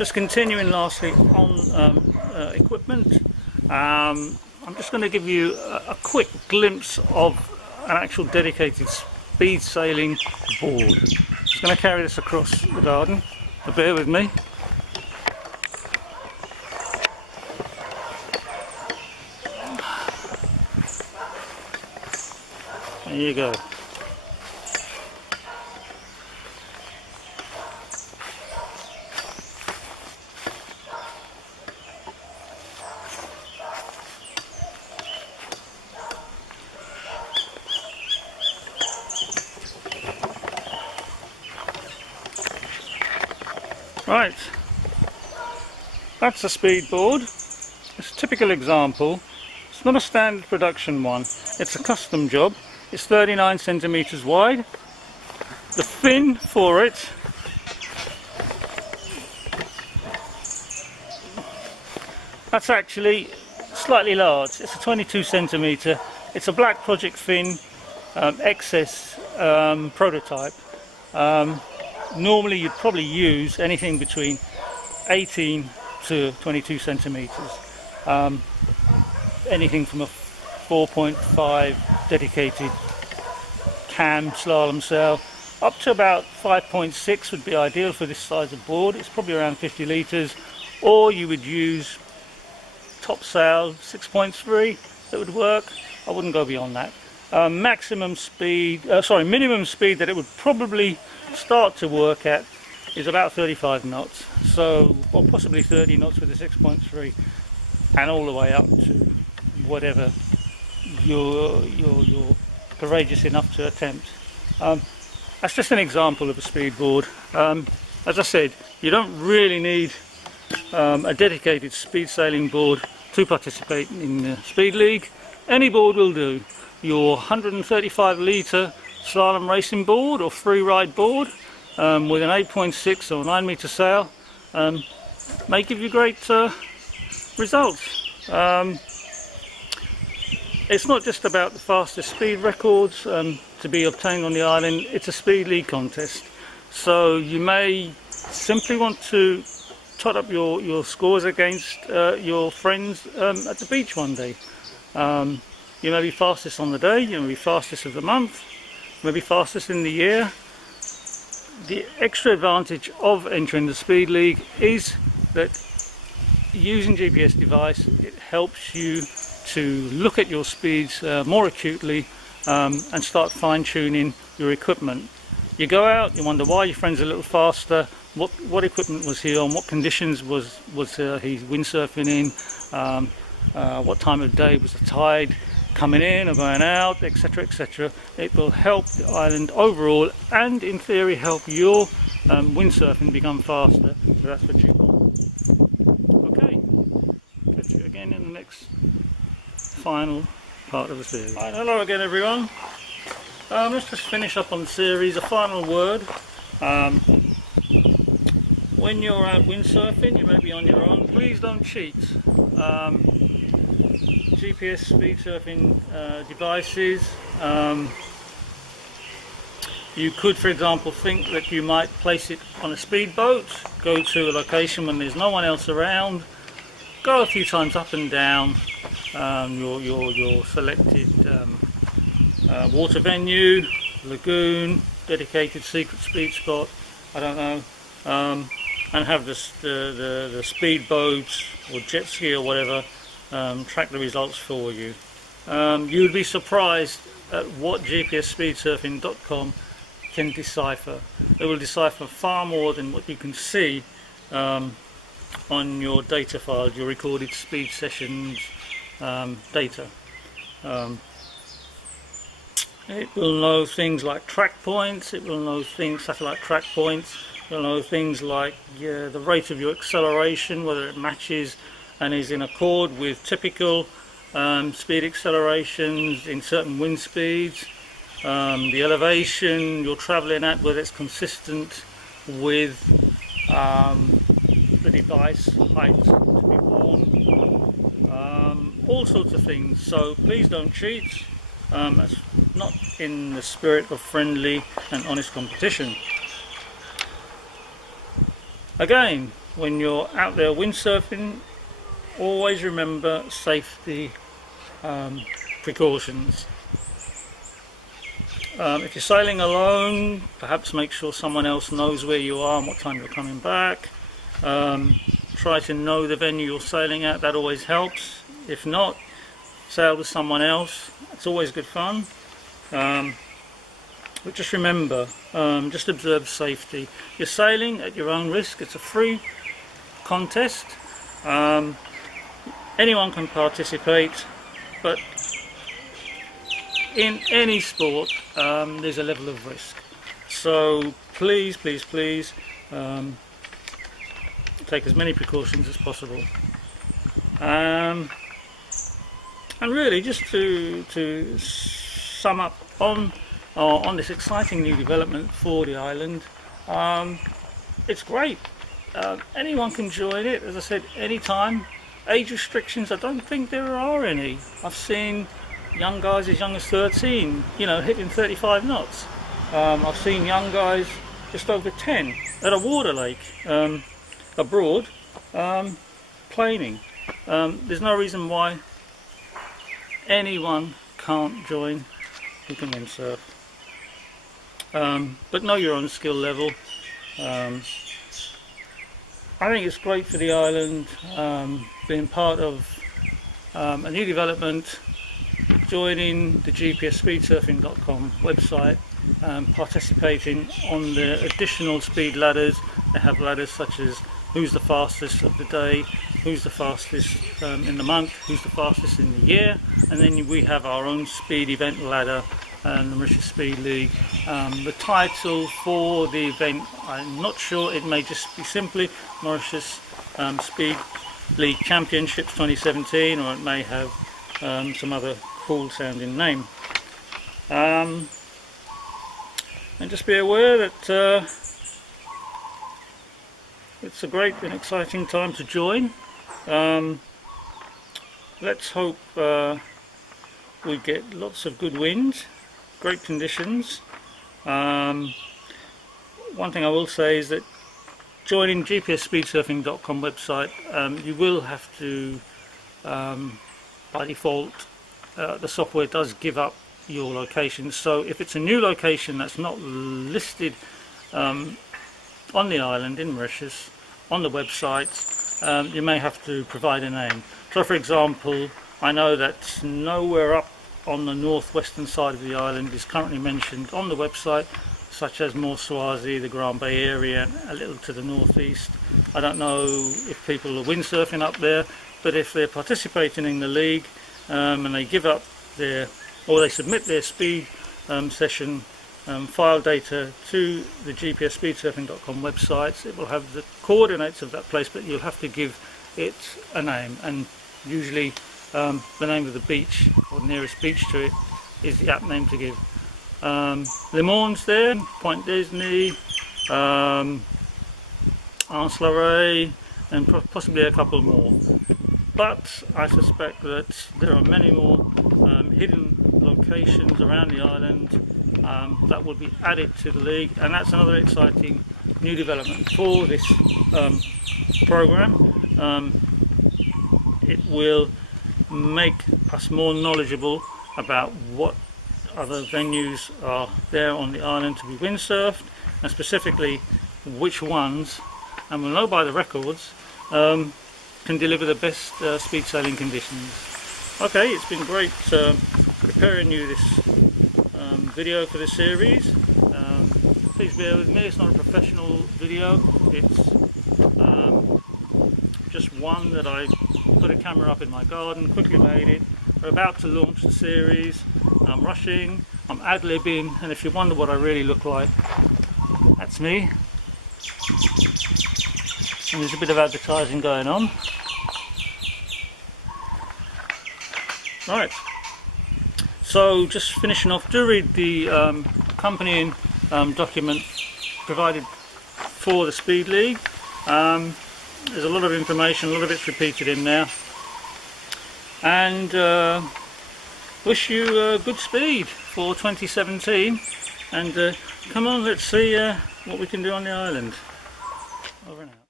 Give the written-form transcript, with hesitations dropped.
Just continuing lastly on equipment, I'm just going to give you a quick glimpse of an actual dedicated speed sailing board. Just going to carry this across the garden, so bear with me. There you go. Right, that's a speed board. It's a typical example. It's not a standard production one, it's a custom job. It's 39 centimeters wide. The fin for it that's actually slightly large. It's a 22 centimeter. It's a black project fin XS prototype. Normally you'd probably use anything between 18 to 22 centimeters. Anything from a 4.5 dedicated cam slalom sail up to about 5.6 would be ideal for this size of board. It's probably around 50 litres, or you would use top sail 6.3, that would work. I wouldn't go beyond that. Minimum speed that it would probably start to work at is about 35 knots, so, or possibly 30 knots with a 6.3, and all the way up to whatever you're courageous enough to attempt. That's just an example of a speed board. As I said, you don't really need a dedicated speed sailing board to participate in the Speed League. Any board will do. Your 135 litre slalom racing board or free ride board with an 8.6 or 9 metre sail may give you great results. It's not just about the fastest speed records to be obtained on the island. It's a Speed League contest, so you may simply want to tot up your scores against your friends at the beach one day. You may be fastest on the day, you may be fastest of the month, you may be fastest in the year. The extra advantage of entering the Speed League is that using GPS device, it helps you to look at your speeds more acutely and start fine-tuning your equipment. You go out, you wonder why your friend's a little faster, what equipment was he on, what conditions was he windsurfing in, what time of day was the tide coming in or going out, etc, etc. It will help the island overall, and in theory help your windsurfing become faster, so that's what you want. Okay, catch you again in the next final part of the series. Right, hello again everyone. Let's just finish up on the series. A final word. When you're out windsurfing, you may be on your own, please don't cheat. GPS speed surfing devices, you could, for example, think that you might place it on a speedboat, go to a location when there's no one else around, go a few times up and down your selected water venue, lagoon, dedicated secret speed spot, I don't know, and have the speedboats or jet ski or whatever track the results for you. You would be surprised at what GPSSpeedsurfing.com can decipher. It will decipher far more than what you can see on your data files, your recorded speed sessions data. It will know things like track points, it will know things, satellite track points, it will know things like the rate of your acceleration, whether it matches and is in accord with typical speed accelerations in certain wind speeds, the elevation you're travelling at, whether it's consistent with the device height to be worn, all sorts of things. So please don't cheat. That's not in the spirit of friendly and honest competition. Again, when you're out there windsurfing, always remember safety precautions. If you're sailing alone, perhaps make sure someone else knows where you are and what time you're coming back. Try to know the venue you're sailing at, that always helps. If not, sail with someone else, it's always good fun. But just remember, just observe safety. You're sailing at your own risk, it's a free contest. Anyone can participate, but in any sport there's a level of risk. So please, please, please take as many precautions as possible. And really, just to sum up on this exciting new development for the island, it's great. Anyone can join it, as I said, anytime. Age restrictions, I don't think there are any. I've seen young guys as young as 13, you know, hitting 35 knots. I've seen young guys just over 10 at a water lake abroad, planing. There's no reason why anyone can't join who can windsurf. But know your own skill level. I think it's great for the island, being part of a new development, joining the GPSSpeedsurfing.com website, participating on the additional speed ladders. They have ladders such as who's the fastest of the day, who's the fastest in the month, who's the fastest in the year, and then we have our own speed event ladder, the Mauritius Speed League. The title for the event, I'm not sure, it may just be simply Mauritius Speed League Championships 2017, or it may have some other cool sounding name. And just be aware that it's a great and exciting time to join. Let's hope we get lots of good winds, great conditions. One thing I will say is that joining GPSSpeedsurfing.com website, you will have to, by default, the software does give up your location. So if it's a new location that's not listed on the island in Mauritius on the website, you may have to provide a name. So for example, I know that nowhere up on the northwestern side of the island is currently mentioned on the website, such as More Swazi, the Grand Bay area, a little to the northeast. I don't know if people are windsurfing up there, but if they're participating in the league and they give up their, or they submit their speed session file data to the GPSSpeedsurfing.com websites, it will have the coordinates of that place, but you'll have to give it a name, and usually the name of the beach or nearest beach to it is the apt name to give. Le Mans there, Point Disney, Anse-la-Raye, and possibly a couple more. But I suspect that there are many more hidden locations around the island that will be added to the league, and that's another exciting new development for this program. It will make us more knowledgeable about what other venues are there on the island to be windsurfed, and specifically which ones, and we'll know by the records, can deliver the best speed sailing conditions. Okay, it's been great preparing you this video for this series. Please bear with me, it's not a professional video, it's just one that I put a camera up in my garden, quickly made it. We're about to launch the series. I'm rushing, I'm ad-libbing, and if you wonder what I really look like, that's me. And there's a bit of advertising going on. Right, so just finishing off, do read the accompanying document provided for the Speed League. There's a lot of information, a lot of it's repeated in there. And wish you good speed for 2017, and come on, let's see what we can do on the island. Over and out.